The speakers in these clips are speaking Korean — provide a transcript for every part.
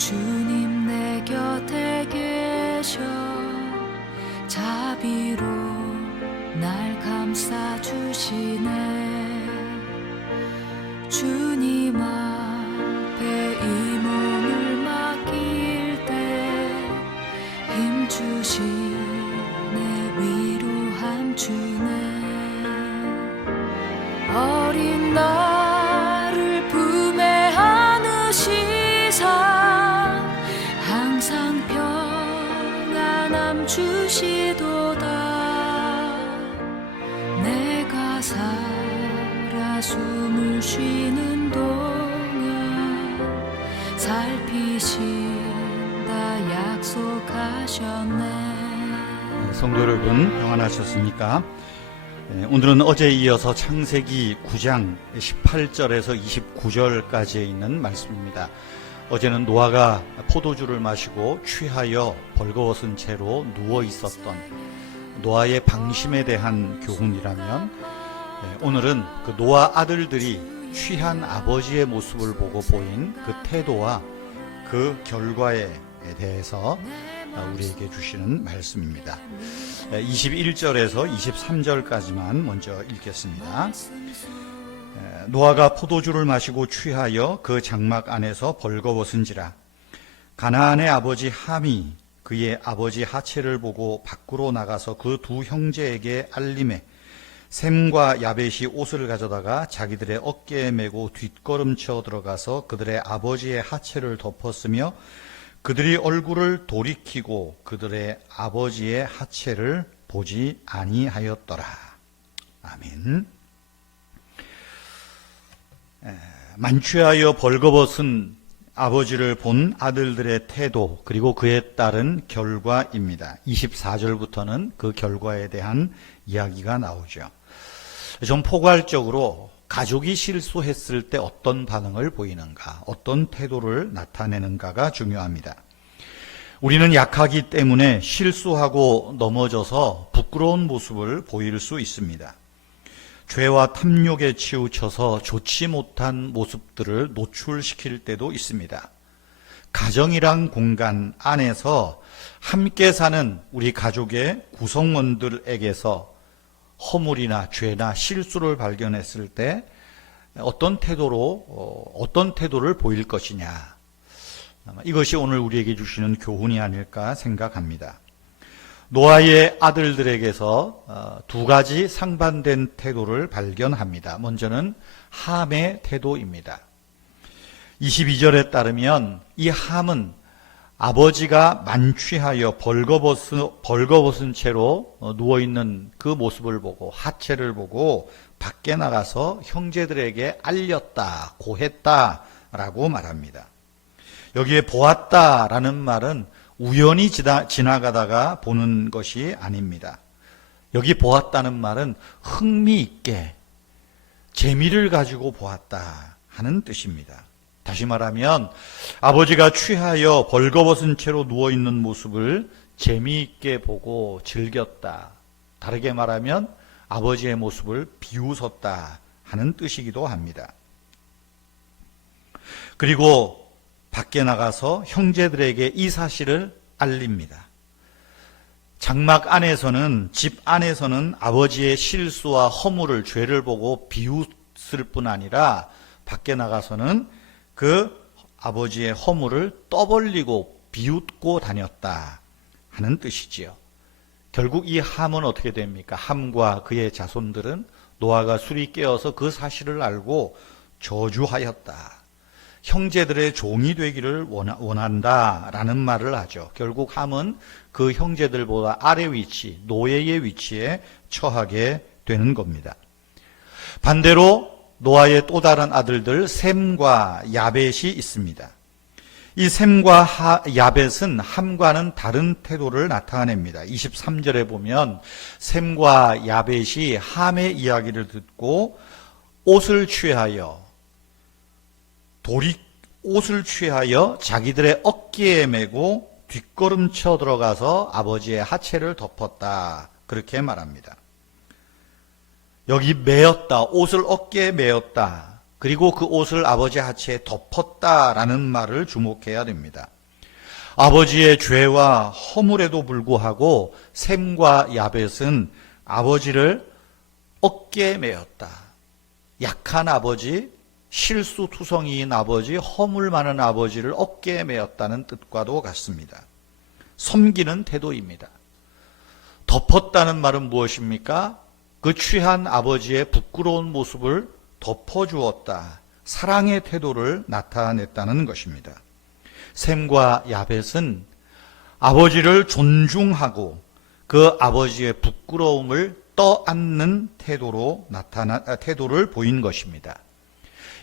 주님 내 곁에 계셔 자비로 날 감싸주시네. 주님 앞에 이 몸을 맡길 때 힘주시네. 위로함 주네. 어린 나를 품에 안으시사 항상 평안함 주시도다. 내가 살아 숨을 쉬는 동안 살피신다 약속하셨네. 성도 여러분, 평안하셨습니까? 오늘은 어제에 이어서 창세기 9장 18절에서 29절까지에 있는 말씀입니다. 어제는 노아가 포도주를 마시고 취하여 벌거벗은 채로 누워 있었던 노아의 방심에 대한 교훈이라면, 오늘은 그 노아 아들들이 취한 아버지의 모습을 보고 보인 그 태도와 그 결과에 대해서 우리에게 주시는 말씀입니다. 21절에서 23절까지만 먼저 읽겠습니다. 노아가 포도주를 마시고 취하여 그 장막 안에서 벌거벗은지라. 가나안의 아버지 함이 그의 아버지 하체를 보고 밖으로 나가서 그 두 형제에게 알림해 셈과 야벳이 옷을 가져다가 자기들의 어깨에 메고 뒷걸음쳐 들어가서 그들의 아버지의 하체를 덮었으며 그들이 얼굴을 돌이키고 그들의 아버지의 하체를 보지 아니하였더라. 아멘. 만취하여 벌거벗은 아버지를 본 아들들의 태도, 그리고 그에 따른 결과입니다. 24절부터는 그 결과에 대한 이야기가 나오죠. 좀 포괄적으로 가족이 실수했을 때 어떤 반응을 보이는가, 어떤 태도를 나타내는가가 중요합니다. 우리는 약하기 때문에 실수하고 넘어져서 부끄러운 모습을 보일 수 있습니다. 죄와 탐욕에 치우쳐서 좋지 못한 모습들을 노출시킬 때도 있습니다. 가정이란 공간 안에서 함께 사는 우리 가족의 구성원들에게서 허물이나 죄나 실수를 발견했을 때 어떤 태도를 보일 것이냐, 이것이 오늘 우리에게 주시는 교훈이 아닐까 생각합니다. 노아의 아들들에게서 두 가지 상반된 태도를 발견합니다. 먼저는 함의 태도입니다. 22절에 따르면 이 함은 아버지가 만취하여 벌거벗은 채로 누워있는 그 모습을 보고, 하체를 보고 밖에 나가서 형제들에게 알렸다, 고했다라고 말합니다. 여기에 보았다라는 말은 우연히 지나가다가 보는 것이 아닙니다. 여기 보았다는 말은 흥미있게 재미를 가지고 보았다 하는 뜻입니다. 다시 말하면 아버지가 취하여 벌거벗은 채로 누워있는 모습을 재미있게 보고 즐겼다. 다르게 말하면 아버지의 모습을 비웃었다 하는 뜻이기도 합니다. 그리고 밖에 나가서 형제들에게 이 사실을 알립니다. 장막 안에서는, 집 안에서는 아버지의 실수와 허물을, 죄를 보고 비웃을 뿐 아니라 밖에 나가서는 그 아버지의 허물을 떠벌리고 비웃고 다녔다 하는 뜻이지요. 결국 이 함은 어떻게 됩니까? 함과 그의 자손들은 노아가 술이 깨어서 그 사실을 알고 저주하였다. 형제들의 종이 되기를 원한다라는 말을 하죠. 결국 함은 그 형제들보다 아래 위치, 노예의 위치에 처하게 되는 겁니다. 반대로 노아의 또 다른 아들들 셈과 야벳이 있습니다. 이 셈과 야벳은 함과는 다른 태도를 나타냅니다. 23절에 보면 셈과 야벳이 함의 이야기를 듣고 옷을 취하여 자기들의 어깨에 메고 뒷걸음쳐 들어가서 아버지의 하체를 덮었다, 그렇게 말합니다. 여기 메었다, 옷을 어깨에 메었다, 그리고 그 옷을 아버지 하체에 덮었다라는 말을 주목해야 됩니다. 아버지의 죄와 허물에도 불구하고 셈과 야벳은 아버지를 어깨에 메었다. 약한 아버지, 실수투성이인 아버지, 허물 많은 아버지를 어깨에 메었다는 뜻과도 같습니다. 섬기는 태도입니다. 덮었다는 말은 무엇입니까? 그 취한 아버지의 부끄러운 모습을 덮어주었다. 사랑의 태도를 나타냈다는 것입니다. 셈과 야벳은 아버지를 존중하고 그 아버지의 부끄러움을 떠안는 태도를 보인 것입니다.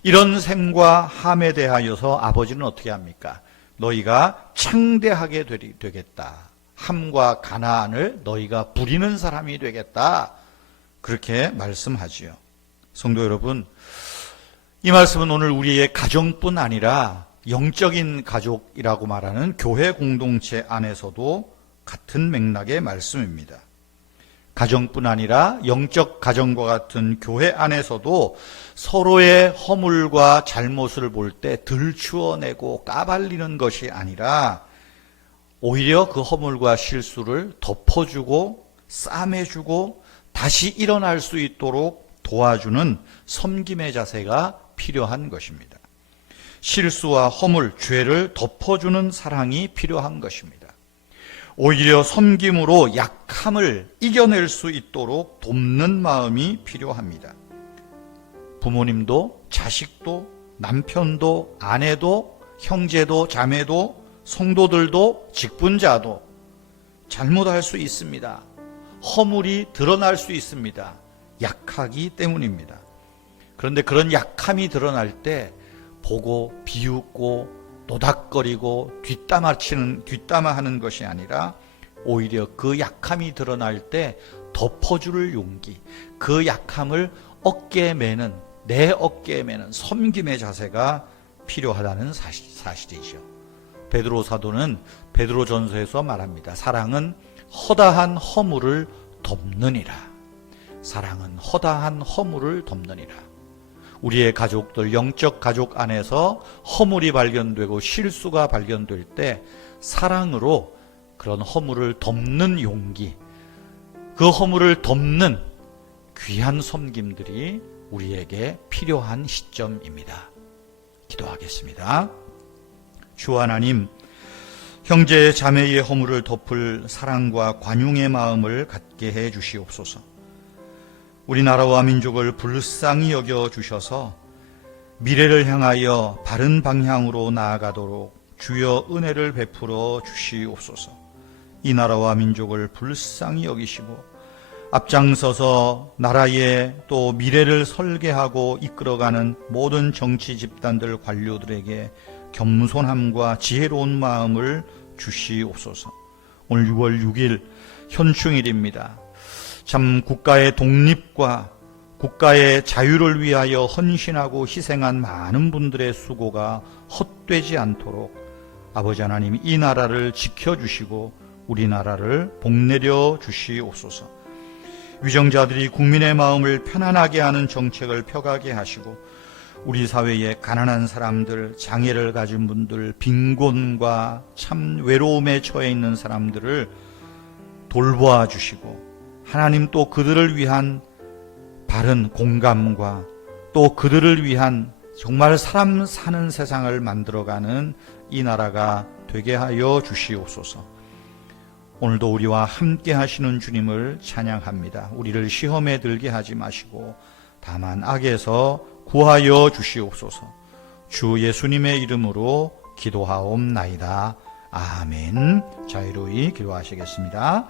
이런 셈과 함에 대하여서 아버지는 어떻게 합니까? 너희가 창대하게 되겠다. 함과 가나안을 너희가 부리는 사람이 되겠다. 그렇게 말씀하지요. 성도 여러분, 이 말씀은 오늘 우리의 가정뿐 아니라 영적인 가족이라고 말하는 교회 공동체 안에서도 같은 맥락의 말씀입니다. 가정뿐 아니라 영적 가정과 같은 교회 안에서도 서로의 허물과 잘못을 볼 때 들추어내고 까발리는 것이 아니라 오히려 그 허물과 실수를 덮어주고 싸매주고 다시 일어날 수 있도록 도와주는 섬김의 자세가 필요한 것입니다. 실수와 허물, 죄를 덮어주는 사랑이 필요한 것입니다. 오히려 섬김으로 약함을 이겨낼 수 있도록 돕는 마음이 필요합니다. 부모님도 자식도 남편도 아내도 형제도 자매도 성도들도 직분자도 잘못할 수 있습니다. 허물이 드러날 수 있습니다. 약하기 때문입니다. 그런데 그런 약함이 드러날 때 보고 비웃고 노닥거리고 뒷담화하는 것이 아니라 오히려 그 약함이 드러날 때 덮어줄 용기, 그 약함을 어깨에 매는, 내 어깨에 매는 섬김의 자세가 필요하다는 사실이죠. 베드로 사도는 베드로전서에서 말합니다. 사랑은 허다한 허물을 덮느니라. 사랑은 허다한 허물을 덮느니라. 우리의 가족들, 영적 가족 안에서 허물이 발견되고 실수가 발견될 때 사랑으로 그런 허물을 덮는 용기, 그 허물을 덮는 귀한 섬김들이 우리에게 필요한 시점입니다. 기도하겠습니다. 주 하나님, 형제 자매의 허물을 덮을 사랑과 관용의 마음을 갖게 해 주시옵소서. 우리나라와 민족을 불쌍히 여겨 주셔서 미래를 향하여 바른 방향으로 나아가도록 주여 은혜를 베풀어 주시옵소서. 이 나라와 민족을 불쌍히 여기시고 앞장서서 나라의 또 미래를 설계하고 이끌어가는 모든 정치 집단들 관료들에게 겸손함과 지혜로운 마음을 주시옵소서. 오늘 6월 6일 현충일입니다. 참 국가의 독립과 국가의 자유를 위하여 헌신하고 희생한 많은 분들의 수고가 헛되지 않도록 아버지 하나님 이 나라를 지켜주시고 우리나라를 복내려 주시옵소서. 위정자들이 국민의 마음을 편안하게 하는 정책을 펴가게 하시고 우리 사회의 가난한 사람들, 장애를 가진 분들, 빈곤과 참 외로움에 처해 있는 사람들을 돌보아 주시고 하나님 또 그들을 위한 바른 공감과 또 그들을 위한 정말 사람 사는 세상을 만들어가는 이 나라가 되게 하여 주시옵소서. 오늘도 우리와 함께 하시는 주님을 찬양합니다. 우리를 시험에 들게 하지 마시고 다만 악에서 구하여 주시옵소서. 주 예수님의 이름으로 기도하옵나이다. 아멘. 자유로이 기도하시겠습니다.